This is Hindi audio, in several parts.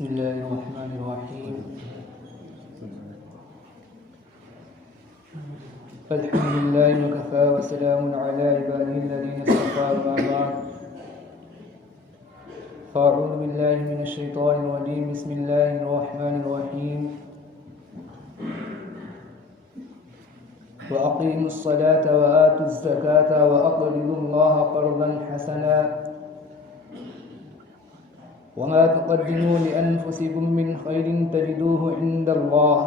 बिस्मिल्लाहिर्रहमानिर्रहीम। अल्हम्दुलिल्लाहि व कफ़ा व सलामुन अला इबादिहिल्लज़ीना इस्तफ़ा अम्मा बअद। फ़अऊज़ु बिल्लाहि मिनश शैतानिर रजीम। बिस्मिल्लाहिर्रहमानिर्रहीम। व अक़ीमुस्सलाता व आतुज़्ज़काता व अक़रिदुल्लाहा क़र्ज़न हसना वमा तुक़द्दिमू लिअन्फ़ुसिकुम मिन ख़ैरिन तजिदूहु इंदल्लाह।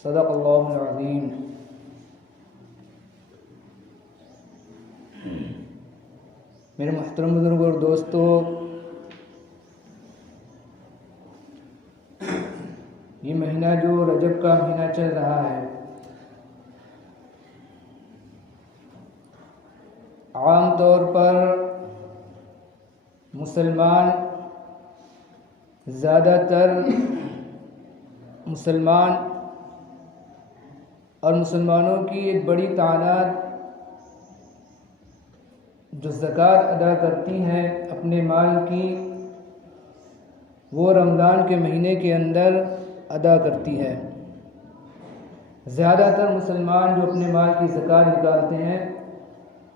सदक़ल्लाहुल अज़ीम। मेरे मुहतरम बुज़ुर्ग और दोस्तों, ये महीना जो रजब का महीना चल रहा है, आम तौर पर ज़्यादातर मुसलमान और मुसलमानों की एक बड़ी तादाद जो ज़कात अदा करती हैं अपने माल की, वो रमज़ान के महीने के अंदर अदा करती है। ज़्यादातर मुसलमान जो अपने माल की ज़कात निकालते हैं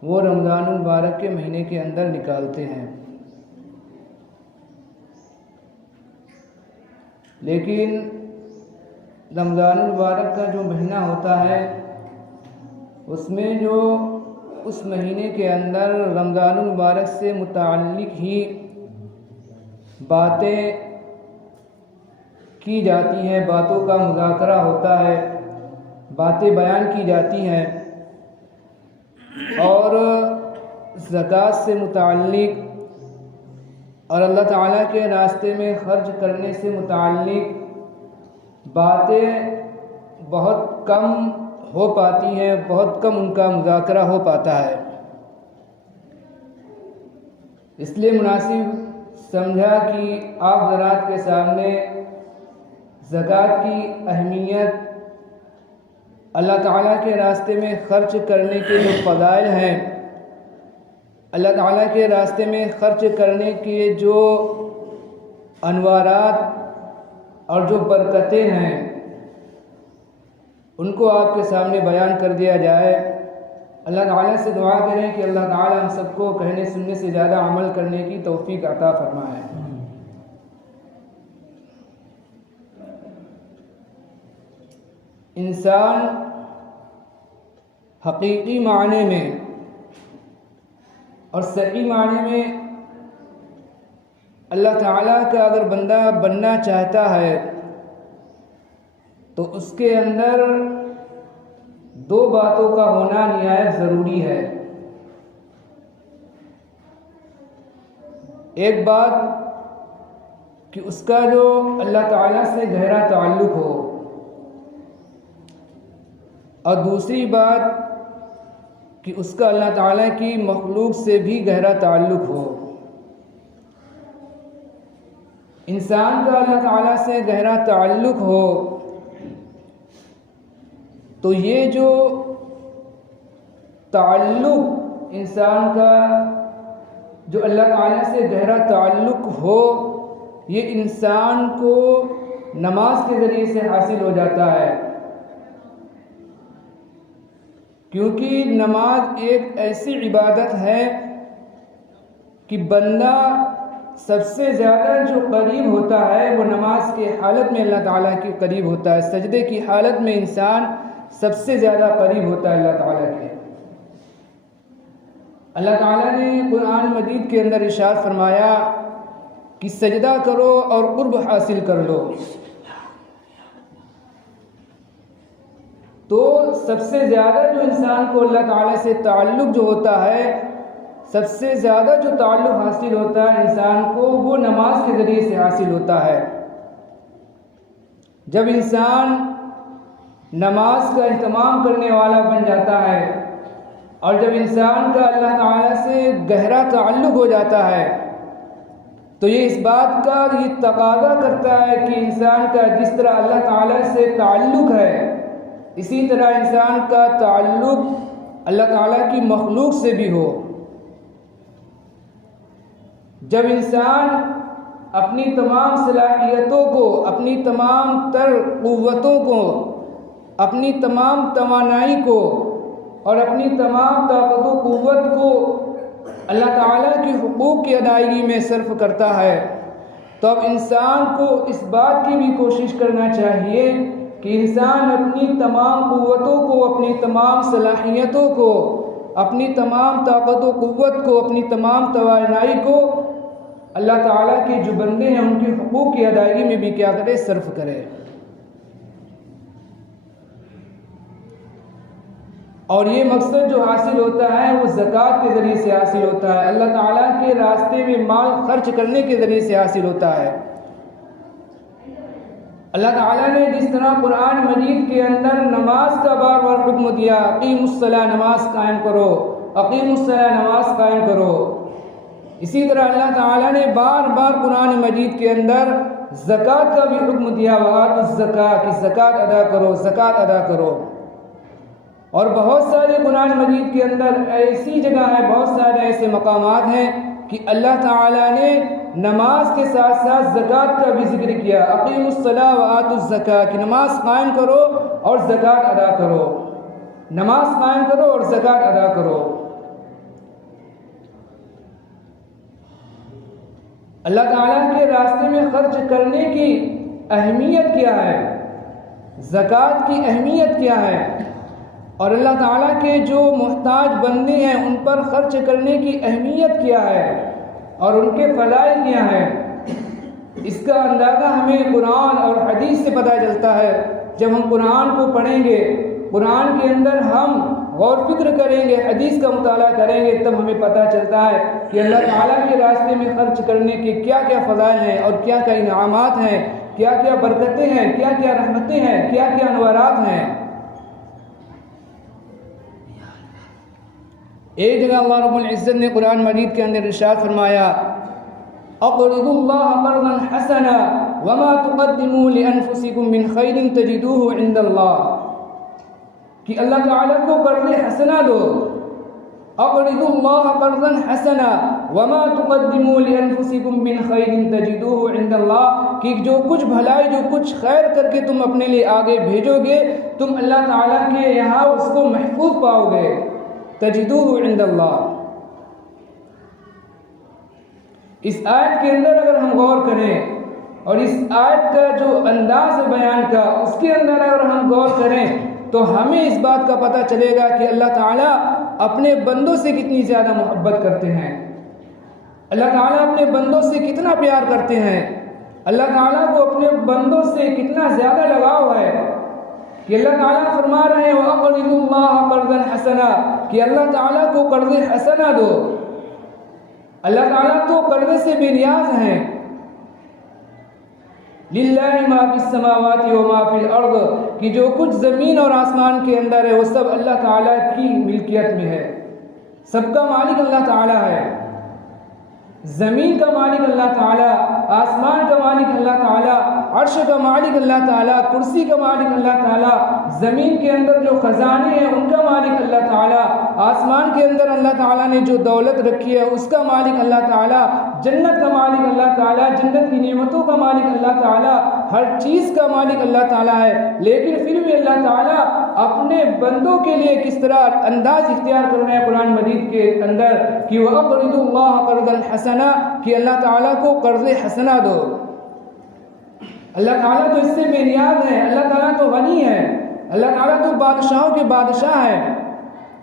वो रमज़ान मुबारक के महीने के अंदर निकालते हैं। लेकिन रमज़ान मुबारक का जो महीना होता है उसमें जो उस महीने के अंदर रमज़ान मुबारक से मुताल्लिक़ ही बातें की जाती हैं, बातों का मुज़ाकरा होता है, बातें बयान की जाती हैं और ज़कात से मुताल्लिक़ और अल्लाह ताला के रास्ते में ख़र्च करने से मुताल्लिक़ बातें बहुत कम हो पाती हैं, बहुत कम उनका मुज़ाकरा हो पाता है। इसलिए मुनासिब समझा कि आप हज़रात के सामने ज़कात की अहमियत, अल्लाह ताला के रास्ते में ख़र्च करने के जो फ़ज़ाइल हैं, अल्लाह ताला के रास्ते में ख़र्च करने के जो अनवारात और जो बरकतें हैं, उनको आपके सामने बयान कर दिया जाए। अल्लाह ताला से दुआ करें कि अल्लाह ताला हम सबको कहने सुनने से ज़्यादा अमल करने की तौफ़ीक अता फरमाए। इंसान हकीकी माने में और सही माने में अल्लाह ताला का अगर बंदा बनना चाहता है तो उसके अंदर दो बातों का होना निहायत ज़रूरी है। एक बात कि उसका जो अल्लाह ताला से गहरा ताल्लुक़ हो, और दूसरी बात कि उसका अल्लाह ताला की मखलूक से भी गहरा ताल्लुक़ हो। इंसान का अल्लाह ताला से गहरा ताल्लुक़ हो तो ये जो ताल्लुक़ इंसान का जो अल्लाह ताला से गहरा ताल्लुक़ हो, ये इंसान को नमाज के ज़रिए से हासिल हो जाता है। क्योंकि नमाज एक ऐसी इबादत है कि बंदा सबसे ज़्यादा जो करीब होता है वो नमाज के हालत में अल्लाह ताला के करीब होता है। सजदे की हालत में इंसान सबसे ज़्यादा करीब होता है अल्लाह ताला के। अल्लाह ताला ने कुरान मजीद के अंदर इरशाद फरमाया कि सजदा करो और कुर्ब हासिल कर लो। तो सबसे ज़्यादा जो इंसान को अल्लाह ताला से ताल्लुक़ जो होता है, सबसे ज़्यादा जो ताल्लुक़ हासिल होता है इंसान को, वो नमाज के ज़रिए से हासिल होता है। जब इंसान नमाज का एहतमाम करने वाला बन जाता है और जब इंसान का अल्लाह ताला से गहरा ताल्लुक़ हो जाता है तो ये इस बात का ये तकाज़ा करता है कि इंसान का जिस तरह अल्लाह ताला से ताल्लुक़ है, इसी तरह इंसान का ताल्लुक़ अल्लाह ताला की मखलूक से भी हो। जब इंसान अपनी तमाम सलाहियतों को, अपनी तमाम तर क़ुव्वतों को, अपनी तमाम तवानाई को और अपनी तमाम ताकत व क़ुव्वत को अल्लाह ताला के हुकूक की अदायगी में सर्फ करता है, तो अब इंसान को इस बात की भी कोशिश करना चाहिए कि इंसान अपनी तमाम क़ुव्वतों को, अपनी तमाम सलाहियतों को, अपनी तमाम ताकत व क़ुव्वत को, अपनी तमाम तवानाई को अल्लाह ताला के जो बंदे हैं उनके हुकूक की अदायगी में भी क्या करे, सर्फ करे। और ये मकसद जो हासिल होता है वो ज़कात के ज़रिए से हासिल होता है, अल्लाह ताला के रास्ते में माल खर्च करने के ज़रिए से हासिल होता है। अल्लाह ताला ने जिस तरह कुरान मजीद के अंदर नमाज का बार बार हुक्म दिया, अक़ीमुस्सलाह, नमाज कायम करो, अक़ीमुस्सलाह, नमाज कायम करो, इसी तरह अल्लाह ताला ने बार बार कुरान मजीद के अंदर ज़कात का भी हुक्म दिया, वआतुज़्ज़कात, कि ज़कात अदा करो, ज़कात अदा करो। और बहुत सारे कुरान मजीद के अंदर ऐसी जगह है, बहुत सारे ऐसे मकामात हैं कि अल्लाह ताला ने नमाज के साथ साथ ज़कात का भी जिक्र किया, अक़ीमुस्सलाह व आतुज़्ज़कात, कि नमाज कायम करो और ज़कात अदा करो, नमाज कायम करो और ज़कात अदा करो। अल्लाह ताला के रास्ते में खर्च करने की अहमियत क्या है, ज़कात की अहमियत क्या है, और अल्लाह ताला के जो मोहताज बंदे हैं उन पर खर्च करने की अहमियत क्या है और उनके फ़ज़ाइल क्या हैं, इसका अंदाज़ा हमें कुरान और हदीस से पता चलता है। जब हम कुरान को पढ़ेंगे, कुरान के अंदर हम गौर फिक्र करेंगे, हदीस का मुताला करेंगे, तब हमें पता चलता है कि अल्लाह ताला के रास्ते में खर्च करने के क्या क्या फ़ज़ाइल हैं और क्या क्या इनामात हैं, क्या क्या बरकतें हैं, क्या क्या रहमतें हैं, क्या क्या अनवारात हैं। एक जगह अल्लाह रब्बुल इज़्ज़त ने कुरान मजीद के अंदर इरशाद फरमाया, अक़रिदुल्लाह क़र्ज़न हसना वमा तुक़द्दिमू लिअन्फुसिकुम मिन खैरिन तजिदूहु इंदल्लाह, कि अल्लाह ताला को कर्ज़ हसना दो, अक़रिदुल्लाह क़र्ज़न हसना वमा तुक़द्दिमू लिअन्फुसिकुम मिन खैरिन तजिदूहु इंदल्लाह, कि जो कुछ भलाई, जो कुछ खैर करके तुम अपने लिए आगे भेजोगे, तुम अल्लाह ताला के यहाँ उसको महफूज पाओगे, तजिदूहु इंदल्लाह। इस आयत के अंदर अगर हम गौर करें और इस आयत का जो अंदाज है बयान का, उसके अंदर अगर हम गौर करें तो हमें इस बात का पता चलेगा कि अल्लाह ताला अपने बंदों से कितनी ज़्यादा मोहब्बत करते हैं, अल्लाह ताला अपने बंदों से कितना प्यार करते हैं, अल्लाह ताला को अपने बंदों से कितना ज़्यादा लगाव है कि अल्लाह ताला फरमा रहे हैं वक़रिदुल्लाह क़र्ज़न हसना, कि अल्लाह ताला को कर्ज़ हसना दो। अल्लाह ताला तो कर्ज़ से बेनियाज हैं। लिल्लाहि मा फिस समावाति व मा फिल अर्ज़, कि जो कुछ ज़मीन और आसमान के अंदर है वो सब अल्लाह ताला की मिल्कियत में है, सबका मालिक अल्लाह ताला है। ज़मीन का मालिक अल्लाह ताला, आसमान का मालिक अल्लाह ताला, अर्श का मालिक अल्लाह ताला, कुर्सी का मालिक अल्लाह ताला, ज़मीन के अंदर जो ख़जाने हैं उनका मालिक अल्लाह ताला, आसमान के अंदर अल्लाह ताला ने जो दौलत रखी है उसका मालिक अल्लाह ताला, जन्नत का मालिक अल्लाह ताला, जन्नत की नेमतों का मालिक अल्लाह ताला, हर चीज़ का मालिक अल्लाह ताला है। लेकिन फिर भी अल्लाह ताला अपने बंदों के लिए किस तरह अंदाज इख्तियार कर रहे हैं कुरान मजीद के अंदर कि वक़रिदुल्लाह क़र्ज़न हसना, कि अल्लाह ताला को कर्ज़ हसना दो। अल्लाह ताला तो इससे बेनियाज है, अल्लाह ताला तो गनी है, अल्लाह ताला तो बादशाहों के बादशाह है।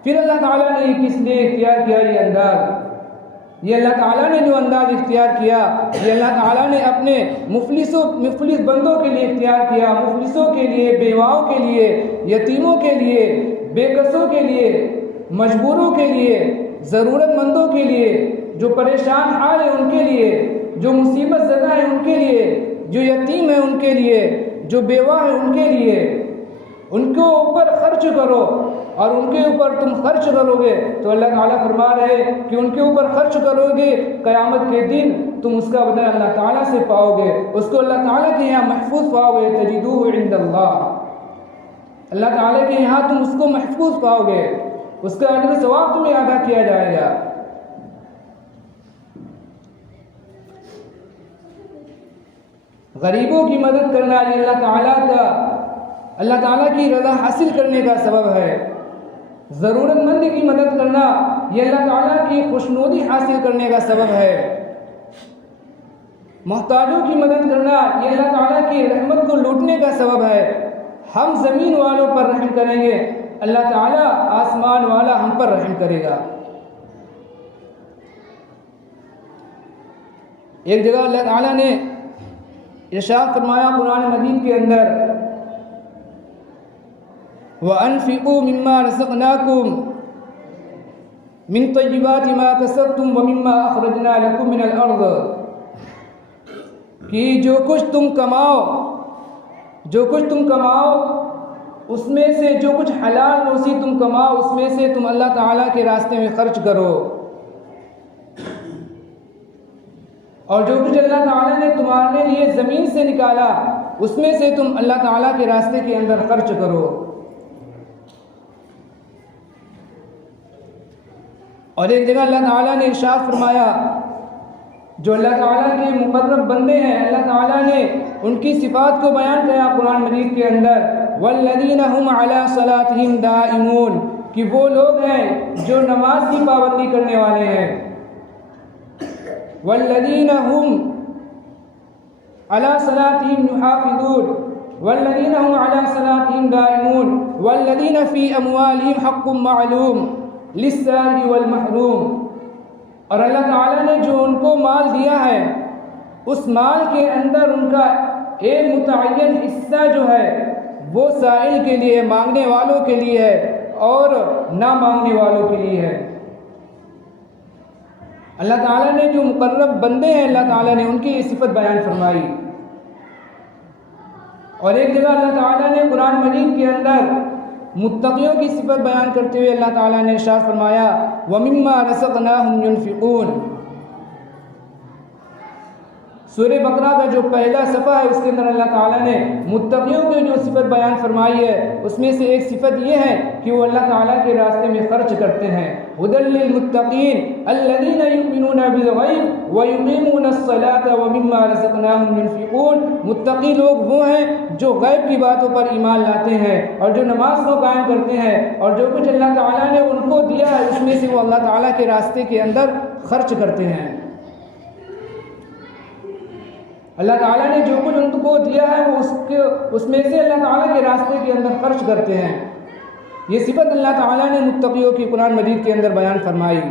फिर अल्लाह ताला ने किस लिए इख्तियार किया ये अंदाज, ये अल्लाह ताला ने जो अंदाज इख्तियार किया, ये अल्लाह ताला ने अपने मुफलिस बंदों के लिए इख्तियार किया, मुफलिसों के लिए, बेवाओं के लिए, यतीमों के लिए, बेकसों के लिए, मजबूरों के लिए, ज़रूरतमंदों के लिए, जो परेशान हाल है उनके लिए, जो मुसीबत ज़दा है उनके लिए, जो यतीम है उनके लिए, जो बेवा है उनके लिए, उनके ऊपर खर्च करो। और उनके ऊपर तुम खर्च करोगे तो अल्लाह ताला फरमा रहे कि उनके ऊपर खर्च करोगे, क़यामत के दिन तुम उसका बदला अल्लाह ताला से पाओगे, उसको अल्लाह ताला के यहाँ महफूज पाओगे, तजिदूहु इंदल्लाह, अल्लाह ताला के यहाँ तुम उसको महफूज पाओगे, उसका अजर सवाब तुम्हें अदा किया जाएगा। गरीबों की मदद करना ये अल्लाह ताला की रज़ा हासिल करने का सबब है। ज़रूरतमंद की मदद करना ये अल्लाह ताला की खुशनुदी हासिल करने का सबब है। मोहताजों की मदद करना ये अल्लाह ताला की रहमत को लूटने का सबब है। हम ज़मीन वालों पर रहम करेंगे, अल्लाह ताला आसमान वाला हम पर रहम करेगा। एक जगह अल्लाह ताला ने इरशाद फरमाया कुरान मजीद के अंदर, व अनफिकू मिम्मा रज़क़नाकुम मिन तय्यिबाति मा कसबतुम व मिम्मा अखरजना लकुम मिनल अर्ज़, कि जो कुछ तुम कमाओ उसमें से, जो कुछ हलाल रोज़ी तुम कमाओ उसमें से तुम अल्लाह ताला के रास्ते में खर्च करो, और जो कुछ अल्लाह ताला ने तुम्हारे लिए ज़मीन से निकाला उसमें से तुम अल्लाह ताला के रास्ते के अंदर खर्च करो। और एक जगह अल्लाह ताला ने इरशाद फरमाया, जो अल्लाह ताला के मुकर्रब बंदे हैं, अल्लाह ताला ने उनकी सिफ़ात को बयान किया कुरान मजीद के अंदर, वल्लज़ीना हुम अला सलातिहिम दाइमून, कि वो लोग हैं जो नमाज की पाबंदी करने वाले हैं। वल्लज़ीना हुम अला सलातिहिम युहाफ़िज़ून वल्लज़ीना हुम अला सलातिहिम दाइमून वल्लज़ीना फ़ी अमवालिहिम हक़्क़ुम मालूम लिस्साइल वल महरूम। और अल्लाह ताला ने जो उनको माल दिया है उस माल के अंदर उनका एक मुतअय्यन हिस्सा जो है वो साइल के लिए, मांगने वालों के लिए है और ना मांगने वालों के लिए है। अल्लाह ताला ने जो मुकर्रब बंदे हैं अल्लाह ताला ने उनकी ये सिफत बयान फरमाई। और एक जगह अल्लाह ताला ने कुरान मजीद के अंदर मुत्तक़ियों की सिफत बयान करते हुए अल्लाह ताला ने इरशाद फरमाया, व मिम्मा रज़क़नाहुम युनफ़िक़ून। सूरह बकरा का जो पहला सफ़ा है उसके अंदर अल्लाह ताला ने मुत्तक़ियों की जो सिफत बयान फरमाई है उसमें से एक सिफत ये है कि वो अल्लाह ताला के रास्ते में खर्च करते हैं। हुदल लिल मुत्तक़ीन अल्लज़ीना युमिनूना बिल गैब व युक़ीमूनस सलाता व मिम्मा रज़क़नाहुम युनफ़िक़ून। मुत्तक़ी लोग वो हैं जो गैब की बातों पर ईमान लाते हैं और जो नमाज को कायम करते हैं, और जो कुछ अल्लाह ताला ने उनको दिया है उसमें से वो अल्लाह ताला के रास्ते के अंदर खर्च करते हैं। अल्लाह ताला ने जो कुछ उनको दिया है वो उसमें से अल्लाह ताला के रास्ते के अंदर खर्च करते हैं। ये सिफत अल्लाह ताला ने मुत्तक़ियों की कुरान मजीद के अंदर बयान फरमाई।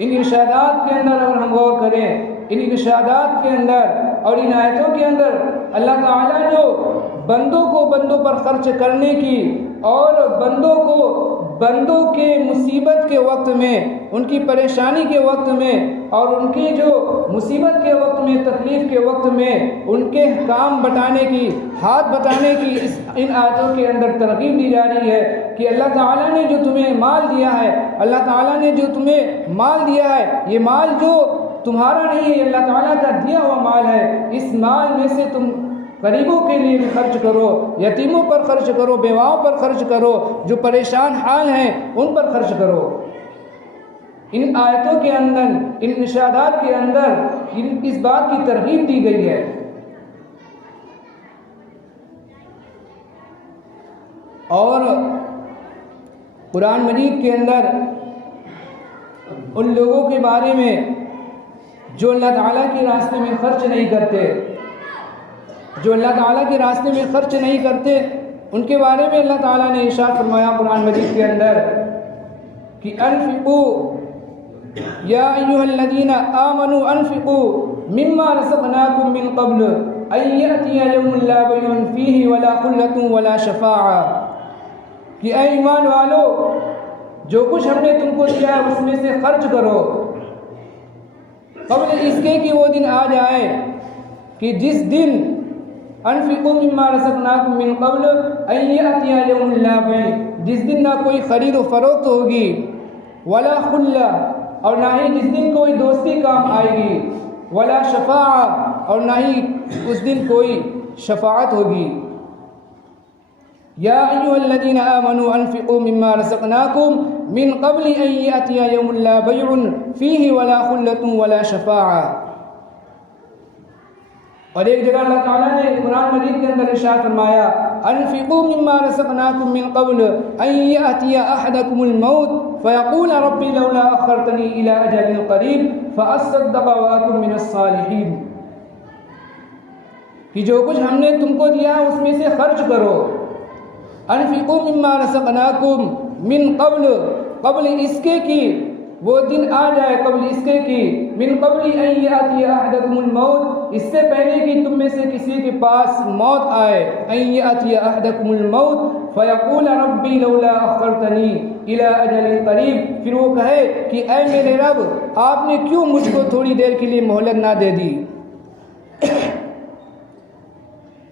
इन इरशादात के अंदर अगर हम गौर करें, इन इरशादात के अंदर और इन आयतों के अंदर अल्लाह ताला जो बंदों को बंदों पर खर्च करने की और बंदों के मुसीबत के वक्त में, उनकी परेशानी के वक्त में और उनकी जो मुसीबत के वक्त में, तकलीफ़ के वक्त में उनके काम बटाने की, हाथ बटाने की इन आयतों के अंदर तरगीब दी जा रही है कि अल्लाह ताला ने जो तुम्हें माल दिया है, अल्लाह ताला ने जो तुम्हें माल दिया है, ये माल जो तुम्हारा नहीं है, अल्लाह ताला का दिया हुआ माल है। इस माल में से तुम गरीबों के लिए भी खर्च करो, यतीमों पर खर्च करो, बेवाओं पर खर्च करो, जो परेशान हाल हैं उन पर खर्च करो। इन आयतों के अंदर, इन इरशादात के अंदर इस बात की तरगीब दी गई है। और कुरान मजीद के अंदर उन लोगों के बारे में जो अल्लाह ताला के रास्ते में खर्च नहीं करते, जो अल्लाह ताला के रास्ते में खर्च नहीं करते, उनके बारे में अल्लाह ताला ने इरशाद फरमाया कुरान मजीद के अंदर कि अनफिकू या अय्युहल्लज़ीना आमनू अनफिकू मिम्मा रज़क़नाकुम मिन क़ब्ल अन यअतिया यौमुन ला बैउन फ़ीहि वला ख़ुल्लतुन वला शफ़ाअ, कि ऐ ईमान वालो, जो कुछ हमने तुमको दिया है उसमें से खर्च करो, क़ब्ल इसके कि वो दिन आ जाए कि जिस दिन अनफिकू मिम्मा रज़क़नाकुम मिन क़ब्ल अन यअतिया यौमुन ला बै, जिस दिन ना कोई ख़रीद व फ़रोख्त होगी, वला खुल्ला, और ना ही जिस दिन कोई दोस्ती काम आएगी, वला शफ़ाअ, और ना ही उस दिन कोई शफ़ाअत होगी। या अय्युहल्लज़ीना आमनू अनफिकू मिम्मा रज़क़नाकुम मिन क़ब्ल अन यअतिया यौमुन ला बैउन फ़ीहि वला ख़ुल्लतुन वला शफ़ाअ। और एक जगह अल्लाह ताला ने कुरान मजीद के अंदर इरशाद फरमाया, अनफिकू मिम्मा रज़क़नाकुम मिन क़ब्ल अन यातिया अहदकुमुल मौत फ़यक़ूल रब्बी लौला अख़्ख़रतनी इला अजलिन क़रीब फ़अस्सद्दक़ व अकुन मिनस सालिहीन, कि जो कुछ हमने तुमको दिया उसमें से खर्च करो। अनफिकू मिम्मा रज़क़नाकुम मिन क़ब्ल, क़ब्ल इसके कि वो दिन आ जाए, क़ब्ल इसके कि मिन क़ब्ल अन यातिया अहदकुमुल मौत, इससे पहले कि तुम में से किसी के पास मौत आए। अन यातिया अहदकुमुल मौत फ़यक़ूल रब्बी लौला अख़्ख़रतनी इला अजलिन क़रीब, फिर वो कहे कि ऐ मेरे रब, आपने क्यों मुझको थोड़ी देर के लिए मोहलत ना दे दी।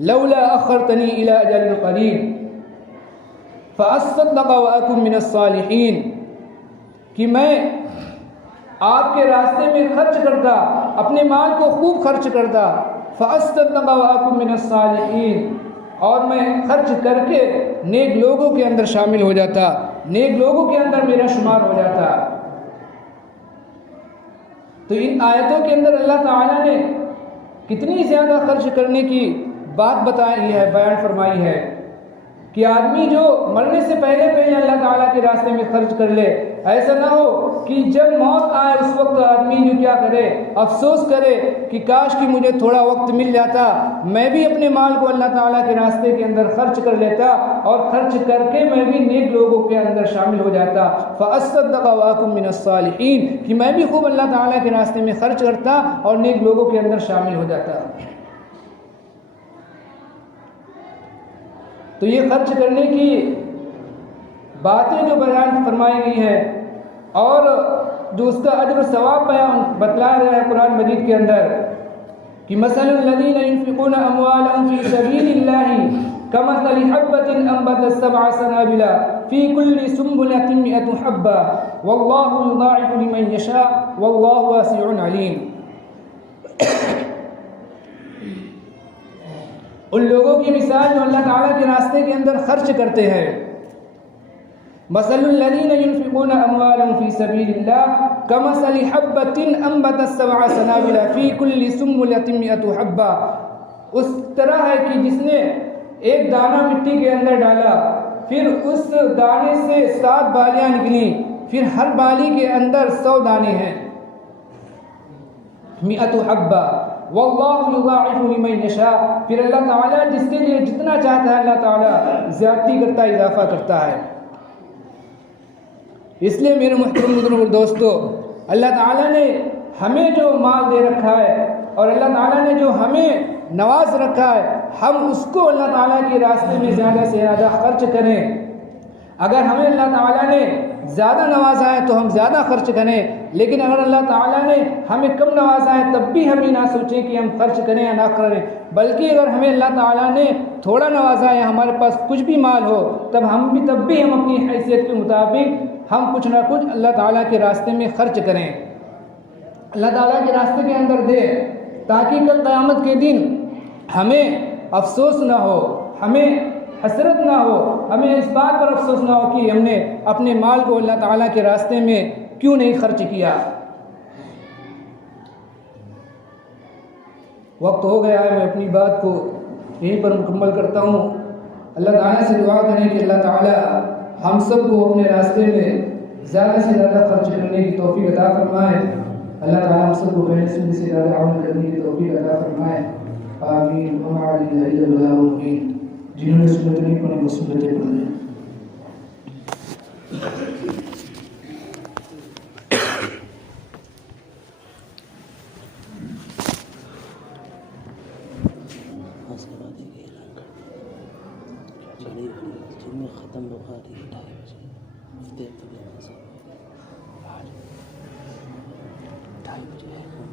लौला अख़्ख़रतनी इला अजलिन क़रीब फ़अस्सद्दक़ व अकुन मिनस सालिहीन, कि मैं आपके रास्ते में खर्च करता, अपने माल को खूब खर्च करता। फ़अस्सद्दक़ व अकुन मिनस सालिहीन, और मैं खर्च करके नेक लोगों के अंदर शामिल हो जाता, नेक लोगों के अंदर मेरा शुमार हो जाता। तो इन आयतों के अंदर अल्लाह ताला ने कितनी ज़्यादा खर्च करने की बात बताई है, बयान फरमाई है कि आदमी जो मरने से पहले पहले अल्लाह ताला के रास्ते में खर्च कर ले। ऐसा ना हो कि जब मौत आए उस वक्त आदमी जो क्या करे, अफसोस करे कि काश कि मुझे थोड़ा वक्त मिल जाता, मैं भी अपने माल को अल्लाह ताला के रास्ते के अंदर खर्च कर लेता और खर्च करके मैं भी नेक लोगों के अंदर शामिल हो जाता। फ़अस्सद्दक़ व अकुन मिनस सालिहीन, कि मैं भी खूब अल्लाह ताला के रास्ते में खर्च करता और नेक लोगों के अंदर शामिल हो जाता। तो ये खर्च करने की बातें जो बयान फरमाई गई हैं और जो उसका अजर सवाब बयान बतलाया गया है कुरान मजीद के अंदर, कि मसलुल लज़ीना युनफ़िक़ूना अम्वालहुम फ़ी सबीलिल्लाहि कमसलि हब्बतिन अंबतत सबअ सनाबिला फ़ी कुल्ली सुंबुलतिन मिअतु हब्बा वल्लाहु युज़ाइफ़ु लिमन यशा वल्लाहु वासिउन अलीम। उन लोगों की मिसाल जो अल्लाह ताला के रास्ते के अंदर खर्च करते हैं, मसलुल लज़ीना युनफ़िक़ूना अम्वालहुम फ़ी सबीलिल्लाह कमसलि हब्बतिन अंबतत सबअ सनाबिला फ़ी कुल्ली सुंबुलतिन मिअतु हब्बा, उस तरह है कि जिसने एक दाना मिट्टी के अंदर डाला, फिर उस दाने से 7 बालियाँ निकली, फिर हर बाली के अंदर 100 दाने हैं। मिअतु हब्बा वल्लाहु युज़ाइफ़ु लिमन यशा, फिर अल्लाह ताला जिसके लिए जितना चाहता है अल्लाह ताला ज़्यादती करता है, इजाफा करता है। इसलिए मेरे मुहतरम बुजुर्ग और दोस्तों, अल्लाह ताला ने हमें जो माल दे रखा है और अल्लाह ताला ने जो हमें नवाज रखा है, हम उसको अल्लाह ताला के रास्ते में ज़्यादा से ज़्यादा खर्च करें। अगर हमें अल्लाह ताला ने ज़्यादा नवाजा है तो हम ज़्यादा खर्च करें, लेकिन अगर अल्लाह ताला ने हमें कम नवाजा है तब भी हम ये ना सोचें कि हम खर्च करें या ना करें, बल्कि अगर हमें अल्लाह ताला ने थोड़ा नवाजा है, हमारे पास कुछ भी माल हो, तब भी हम अपनी हैसियत के मुताबिक हम कुछ ना कुछ अल्लाह ताला के रास्ते में खर्च करें, अल्लाह ताला के रास्ते के अंदर दें, ताकि कल क़यामत के दिन हमें अफसोस ना हो, हमें हसरत ना हो, हमें इस बात पर अफसोस ना हो कि हमने अपने माल को अल्लाह ताला के रास्ते में क्यों नहीं खर्च किया। वक्त हो गया है, मैं अपनी बात को यहीं पर मुकम्मल करता हूँ। अल्लाह ताला से दुआ करें कि अल्लाह ताला हम सब को अपने रास्ते में ज़्यादा से ज़्यादा खर्च करने की तौफीक अता फरमाए। अल्लाह ताला हम सब को पहले से ज़्यादा अमल करने की तौफीक अता फरमाए। आमीन। जिन्होंने सुन्नत नहीं पढ़ी वो सुन्नतें पढ़ लें। खत्म बुखारी 2:30 बजे, 2:30 बजे है।